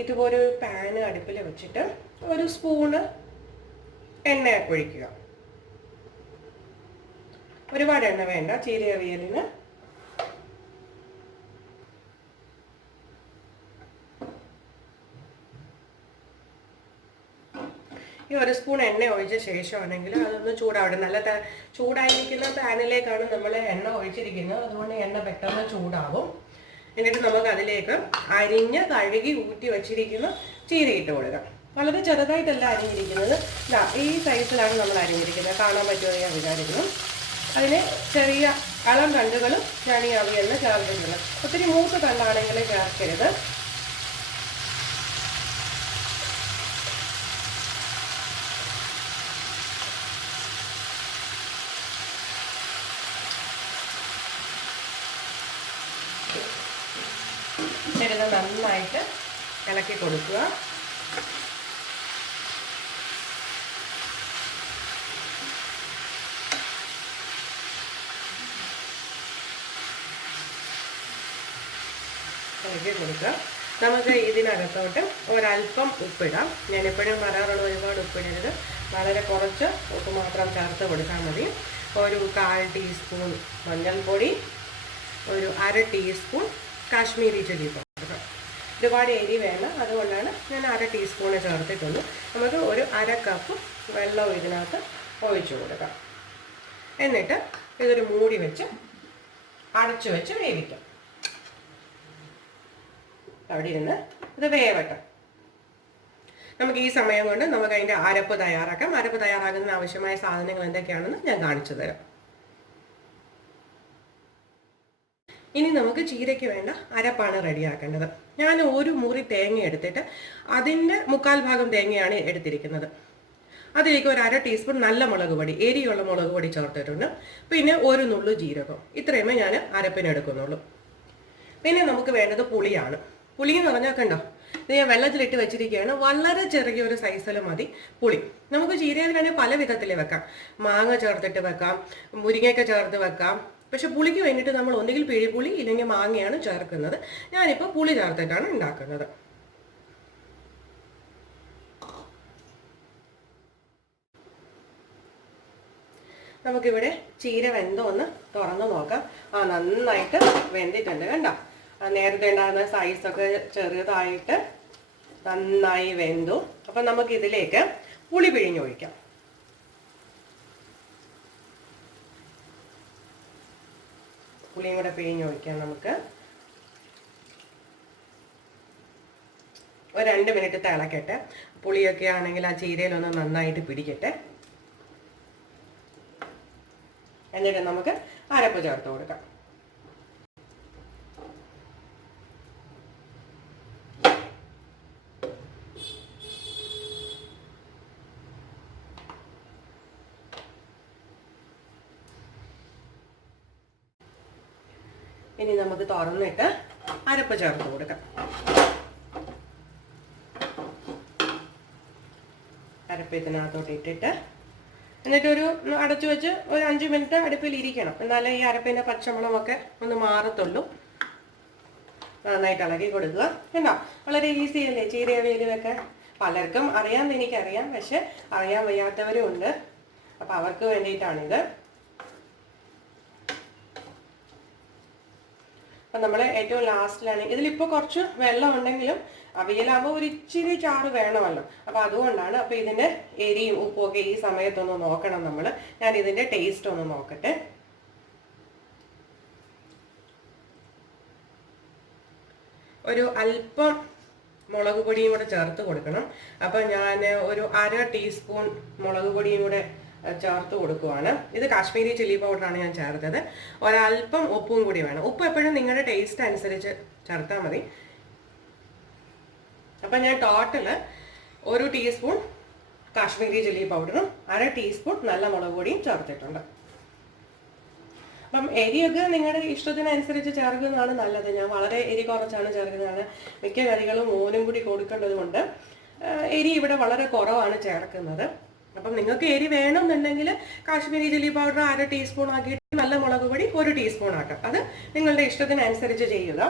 ഇതുപോലെ ഒരു പാന് അടുപ്പിൽ വെച്ചിട്ട് ഒരു സ്പൂണ് എണ്ണ ഒഴിക്കുക. ഒരുപാട് എണ്ണ വേണ്ട ചീര അവിയലിന്. ഈ ഒരു സ്പൂൺ എണ്ണ ഒഴിച്ച ശേഷമാണെങ്കിൽ അതൊന്ന് ചൂടാവട്ടെ. നല്ല ചൂടായിരിക്കുന്ന പാനിലേക്കാണ് നമ്മൾ എണ്ണ ഒഴിച്ചിരിക്കുന്നത്, അതുകൊണ്ട് എണ്ണ പെട്ടെന്ന് ചൂടാവും. എന്നിട്ട് നമുക്ക് അതിലേക്ക് അരിഞ്ഞ് കഴുകി ഊറ്റി വെച്ചിരിക്കുന്ന ചീര ഇട്ട് കൊടുക്കാം. വളരെ ചെറുതായിട്ടല്ല അരിഞ്ഞിരിക്കുന്നത്, ഈ സൈസിലാണ് നമ്മൾ അരിഞ്ഞിരിക്കുന്നത്. കാണാൻ പറ്റുമെന്ന് ഞാൻ വിചാരിക്കുന്നു. അതിന് ചെറിയ അളം തണ്ടുകളും ഞാൻ ഈ അവിയലിന് ചേർത്തിട്ടുണ്ട്. ഒത്തിരി മൂത്ത് തണ്ടാണെങ്കിൽ ചേർക്കരുത്. ഇത് നന്നായിട്ട് ഇളക്കി കൊടുക്കുക. ഇളക്കി കൊടുക്കുക. നമുക്ക് ഇതിനകത്തോട്ട് ഒരല്പം ഉപ്പിടാം. ഞാനെപ്പോഴും പറയാറുള്ള ഒരുപാട് ഉപ്പിടരുത്, വളരെ കുറച്ച് ഉപ്പ് മാത്രം ചേർത്ത് കൊടുത്താൽ മതി. ഒരു 1/4 ടീസ്പൂൺ മഞ്ഞൾപ്പൊടി, ഒരു 1/2 ടീസ്പൂൺ കാശ്മീരി ചില്ലി പൗഡർ. ഒരുപാട് എരി വേണം, അതുകൊണ്ടാണ് ഞാൻ 1/2 ടീസ്പൂണ് ചേർത്തിട്ടുള്ളൂ. നമുക്ക് ഒരു 1/2 കപ്പ് വെള്ളം ഇതിനകത്ത് ഒഴിച്ചു കൊടുക്കാം. എന്നിട്ട് ഇതൊരു മൂടി വെച്ച് അടച്ചു വെച്ച് വേവിക്കാം. അവിടെ ഇരുന്ന് ഇത് വേവട്ടെ. നമുക്ക് ഈ സമയം കൊണ്ട് നമുക്ക് അതിൻ്റെ അരപ്പ് തയ്യാറാക്കാം. അരപ്പ് തയ്യാറാക്കുന്നതിന് ആവശ്യമായ സാധനങ്ങൾ എന്തൊക്കെയാണെന്ന് ഞാൻ കാണിച്ചു തരാം. ഇനി നമുക്ക് ചീരയ്ക്ക് വേണ്ട അരപ്പാണ് റെഡിയാക്കേണ്ടത്. ഞാൻ ഒരു മുറി തേങ്ങ എടുത്തിട്ട് അതിൻ്റെ 1/4 ഭാഗം തേങ്ങയാണ് എടുത്തിരിക്കുന്നത്. അതിലേക്ക് ഒരു 1/2 ടീസ്പൂൺ നല്ല മുളക് പൊടി, എരിയുള്ള മുളക് പൊടി ചേർത്തിട്ടുണ്ട്. പിന്നെ ഒരു നുള്ളു ജീരകം. ഇത്രയുമേ ഞാൻ അരപ്പിന് എടുക്കുന്നുള്ളൂ. പിന്നെ നമുക്ക് വേണ്ടത് പുളിയാണ്. പുളി എന്ന് പറഞ്ഞാൽ കണ്ടോ, ഇത് ഞാൻ വെള്ളത്തിലിട്ട് വെച്ചിരിക്കുകയാണ്. വളരെ ചെറിയൊരു സൈസിൽ മതി പുളി. നമുക്ക് ചീരയിലാണെങ്കിൽ പല വിധത്തിൽ വെക്കാം. മാങ്ങ ചേർത്തിട്ട് വെക്കാം, മുരിങ്ങയൊക്കെ ചേർത്ത് വെക്കാം. പക്ഷെ പുളിക്ക് വേണ്ടിയിട്ട് നമ്മൾ ഒന്നുകിൽ പിഴിപുളി ഇല്ലെങ്കിൽ മാങ്ങയാണ് ചേർക്കുന്നത്. ഞാനിപ്പോൾ പുളി ചേർത്തിട്ടാണ് ഉണ്ടാക്കുന്നത്. നമുക്കിവിടെ ചീര വെന്തോ ഒന്ന് തുറന്ന് നോക്കാം. നന്നായിട്ട് വെന്തിട്ടുണ്ട്. കണ്ടോ, നേരത്തെ ഉണ്ടാകുന്ന സൈസൊക്കെ ചെറുതായിട്ട് നന്നായി വെന്തു. അപ്പം നമുക്കിതിലേക്ക് പുളി പിഴിഞ്ഞൊഴിക്കാം. പുളിയും കൂടെ പിഴിഞ്ഞൊഴിക്കാം. നമുക്ക് ഒരു 2 മിനിറ്റ് തിളക്കട്ടെ. പുളിയൊക്കെ ആണെങ്കിൽ ആ ചീരയിലൊന്ന് നന്നായിട്ട് പിടിക്കട്ടെ. എന്നിട്ട് നമുക്ക് അരപ്പ് ചേർത്ത് കൊടുക്കാം. ഇനി നമുക്ക് തുറന്നിട്ട് അരപ്പ് ചേർത്ത് കൊടുക്കാം. അരപ്പ് ഇതിനകത്തോട്ട് ഇട്ടിട്ട് എന്നിട്ടൊരു അടച്ചു വെച്ച് ഒരു 5 മിനിറ്റ് അടുപ്പിൽ ഇരിക്കണം. എന്നാലേ ഈ അരപ്പിൻ്റെ പച്ചമണമൊക്കെ ഒന്ന് മാറത്തുള്ളൂ. നന്നായിട്ട് ഇളക്കി കൊടുക്കുക. കണ്ടോ, വളരെ ഈസി അല്ലേ ചീര അവിയൽ വെക്കാൻ. പലർക്കും അറിയാമെന്ന് എനിക്കറിയാം, പക്ഷെ അറിയാൻ വയ്യാത്തവരും ഉണ്ട്. അപ്പം അവർക്ക് വേണ്ടിയിട്ടാണിത്. അപ്പം നമ്മൾ ഏറ്റവും ലാസ്റ്റിലാണ്. ഇതിലിപ്പോൾ കുറച്ച് വെള്ളം ഉണ്ടെങ്കിലും അവിയലാകുമ്പോൾ ഒരു ഇച്ചിരി ചാറ് വേണമല്ലോ. അപ്പം അതുകൊണ്ടാണ്. അപ്പം ഇതിൻ്റെ എരിയും ഉപ്പും ഒക്കെ ഈ സമയത്തൊന്ന് നോക്കണം നമ്മൾ. ഞാൻ ഇതിൻ്റെ ടേസ്റ്റ് ഒന്ന് നോക്കട്ടെ. ഒരു അല്പം മുളക് പൊടിയും കൂടെ ചേർത്ത് കൊടുക്കണം. അപ്പം ഞാൻ ഒരു 1/2 ടീസ്പൂൺ മുളക് പൊടിയും കൂടെ ചേർത്ത് കൊടുക്കുവാണ്. ഇത് കാശ്മീരി ചില്ലി പൗഡറാണ് ഞാൻ ചേർത്തത്. ഒരല്പം ഉപ്പും കൂടി വേണം. ഉപ്പ് എപ്പോഴും നിങ്ങളുടെ ടേസ്റ്റ് അനുസരിച്ച് ചേർത്താൽ മതി. അപ്പം ഞാൻ ടോട്ടല് 1 ടീസ്പൂൺ കാശ്മീരി ചില്ലി പൗഡറും 1/2 ടീസ്പൂൺ നല്ല മുളക് പൊടിയും ചേർത്തിട്ടുണ്ട്. അപ്പം എരിയൊക്കെ നിങ്ങളുടെ ഇഷ്ടത്തിനനുസരിച്ച് ചേർക്കുന്നതാണ് നല്ലത്. ഞാൻ വളരെ എരി കുറച്ചാണ് ചേർക്കുന്നതാണ്. മിക്ക കറികളും മോനും കൂടി കൊടുക്കേണ്ടത് കൊണ്ട് എരി ഇവിടെ വളരെ കുറവാണ് ചേർക്കുന്നത്. അപ്പം നിങ്ങൾക്ക് എരി വേണമെന്നുണ്ടെങ്കിൽ കാശ്മീരി ചില്ലി പൗഡർ 1/2 ടീസ്പൂൺ ആക്കിയിട്ട് നല്ല മുളക് പൊടി 1 ടീസ്പൂൺ ആക്കാം. അത് നിങ്ങളുടെ ഇഷ്ടത്തിനനുസരിച്ച് ചെയ്യുക.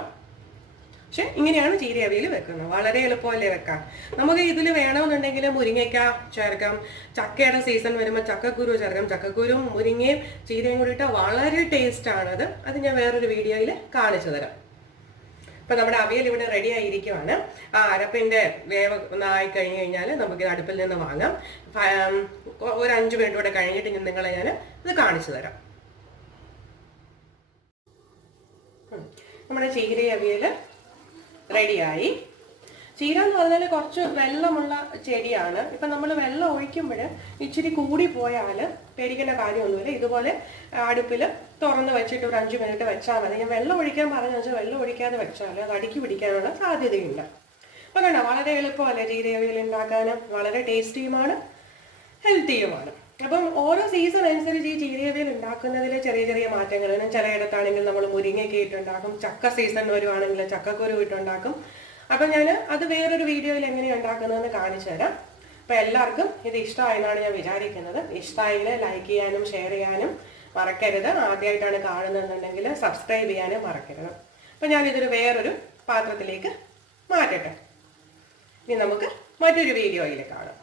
പക്ഷെ ഇങ്ങനെയാണ് ചീര അവിയൽ വെക്കുന്നത്. വളരെ എളുപ്പമല്ലേ വെക്കാൻ. നമുക്ക് ഇതിൽ വേണമെന്നുണ്ടെങ്കിൽ മുരിങ്ങയ്ക്ക ചേർക്കാം, ചക്കയുടെ സീസൺ വരുമ്പോൾ ചക്കക്കുരു ചേർക്കാം. ചക്കക്കുരും മുരിങ്ങയും ചീരയും കൂടി ഇട്ടാൽ വളരെ ടേസ്റ്റ് ആണത്. അത് ഞാൻ വേറൊരു വീഡിയോയിൽ കാണിച്ചു തരാം. അപ്പൊ നമ്മുടെ അവിയൽ ഇവിടെ റെഡി ആയിരിക്കുവാണ്. ആ അരപ്പിന്റെ വേവ് ആയി കഴിഞ്ഞു കഴിഞ്ഞാൽ നമുക്ക് അടുപ്പിൽ നിന്ന് വാങ്ങാം. ഒരു 5 മിനിറ്റ് കൂടെ കഴിഞ്ഞിട്ട് നിങ്ങളെ ഞാൻ ഇത് കാണിച്ചു തരാം. നമ്മുടെ ചീര അവിയൽ റെഡിയായി. ചീര എന്ന് പറഞ്ഞാൽ കുറച്ച് വെള്ളമുള്ള ചെടിയാണ്. ഇപ്പൊ നമ്മൾ വെള്ളം ഒഴിക്കുമ്പോൾ ഇച്ചിരി കൂടി പോയാൽ പേടിക്കേണ്ട കാര്യമൊന്നുമില്ല. ഇതുപോലെ അടുപ്പിൽ തുറന്ന് വെച്ചിട്ട് ഒരു 5 മിനിറ്റ് വെച്ചാൽ മതി. ഞാൻ വെള്ളം ഒഴിക്കാൻ പറഞ്ഞു വെച്ചാൽ വെള്ളം ഒഴിക്കാതെ വെച്ചാൽ അത് അടുക്കി പിടിക്കാനുള്ള സാധ്യതയുണ്ട്. അപ്പൊ കണ്ടോ, വളരെ എളുപ്പമല്ലേ ചീര അവിയൽ ഉണ്ടാക്കാൻ. വളരെ ടേസ്റ്റിയുമാണ്, ഹെൽത്തിയുമാണ്. അപ്പം ഓരോ സീസൺ അനുസരിച്ച് ഈ ചീര അവിയൽ ഉണ്ടാക്കുന്നതിൽ ചെറിയ ചെറിയ മാറ്റങ്ങളാണ്. ചിലയിടത്താണെങ്കിൽ നമ്മൾ മുരിങ്ങയ്ക്ക് ഇട്ടുണ്ടാക്കും, ചക്ക സീസൺ വരുവാണെങ്കിൽ ചക്കക്കുരു ഇട്ടുണ്ടാക്കും. അപ്പൊ ഞാൻ അത് വേറൊരു വീഡിയോയിൽ എങ്ങനെയാണ് ഉണ്ടാക്കുന്നതെന്ന് കാണിച്ചു തരാം. അപ്പൊ എല്ലാവർക്കും ഇത് ഇഷ്ടമായെന്നാണ് ഞാൻ വിചാരിക്കുന്നത്. ഇഷ്ടമായെങ്കിൽ ലൈക്ക് ചെയ്യാനും ഷെയർ ചെയ്യാനും മറക്കരുത്. ആദ്യമായിട്ടാണ് കാണുന്നതെന്നുണ്ടെങ്കിൽ സബ്സ്ക്രൈബ് ചെയ്യാനും മറക്കരുത്. അപ്പൊ ഞാനിതൊരു വേറൊരു പാത്രത്തിലേക്ക് മാറ്റട്ടെ. ഇനി നമുക്ക് മറ്റൊരു വീഡിയോയിൽ കാണാം.